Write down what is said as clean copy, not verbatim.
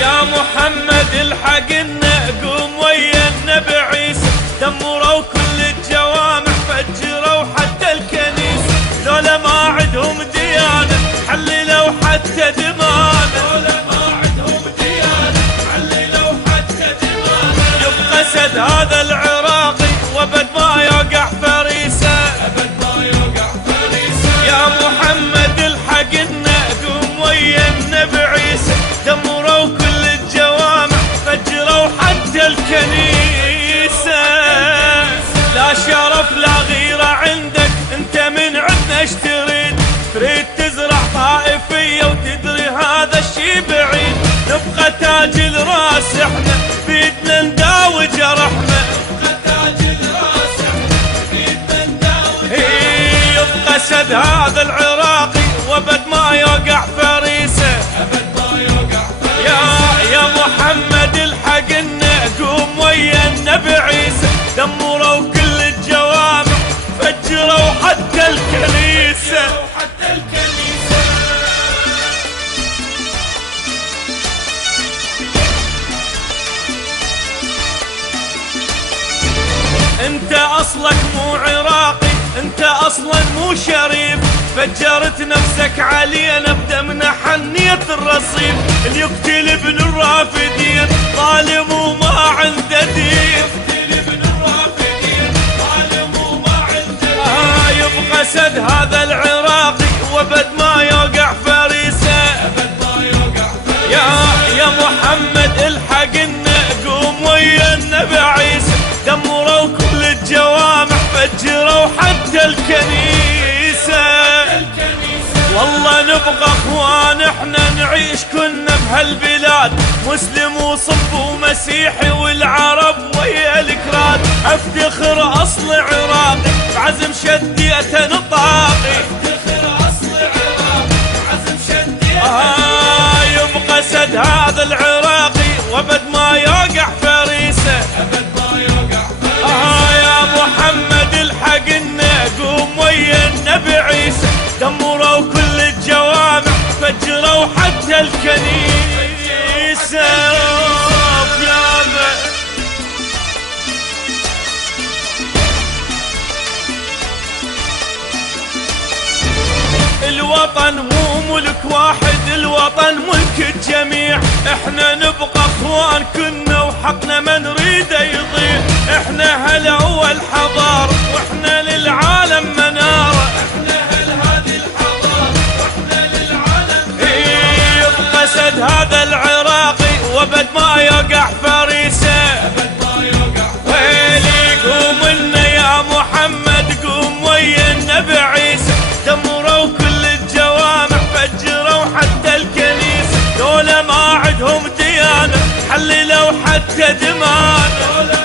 يا محمد الحقنا قوم ويا النبي عيسى، دمروا كل الجوامع فجروا حتى الكنيسة، لولا ما عندهم ديانة حللوا حتى دمانا، لولا ما عندهم ديانة حللوا حتى دمانا. يبقى سد هذا العراقي وابد ما يوقع فريسة، ابد ما يوقع فريسة. يا محمد الحقنا قوم ويا النبي عيسى، دمروا كل الجوامع فجروا حتى الكنيسة. لا شرف لا غيرة عندك، انت من عندنا ايش تريد تزرع طائفية وتدري هذا الشي بعيد. نبقى تاج الراس احنا بيدنا نداوي جرحنا، نبقى تاج الراس احنا بيدنا نداوي جرحنا. يبقى سد هذا العراقي وابد ما يوقع فريسة، ابد ما يوقع فريسة. يا محمد الحقنا قوم ويا النبي عيسى، دمروا كل الجوامع فجروا حتى الكنيسة، حتى الكنيسة. انت اصلك مو عراقي، انت اصلا مو شريف، فجرت نفسك علينا بدمنا حنية الرصيف. اللي يقتل ابن الرافدين ظالم وما عنده دين، يقتل ابن الرافدين ظالم وما عنده دين. يبقى سد هذا العراقي وابد ما يوقع فريسة، ابد ما يوقع فريسة. يا محمد الحقنا قوم ويا النبي عيسى، دمروا كل الجوامع فجروا حتى الكنيسة. والله نبقى اخوان احنا نعيش كنا بهالبلاد، مسلم وصب ومسيحي والعرب ويا الكراد. افتخر اصل عراقي بعزم شديته نطاقي، افتخر اصل عراقي بعزم شديته. يبقى سد هذا العراقي وابد ما يوقع فريسة، ابد ما يوقع فريسة. يا محمد الحقنا قوم ويا النبي عيسى، دمروا كل الجوامع فجروا حتى الكنيسة. الوطن مو ملك واحد، الوطن ملك الجميع. احنا نبقى اخوان كنا وحقنا ما نريده يضيع. احنا هل اول حضارة واحنا للعالم منارة، احنا هل هذه الحضارة واحنا للعالم منارة. يبقى سد هذا العراقي وابد ما يوقع فريسة، ابد ما يوقع فريسة. قوم لنا يا محمد قوم ويا النبي عيسى، دمروا كل الجوامع فجروا حتى الكنيسة. دولة ما عندهم ديانة حللوا حتى دمانا،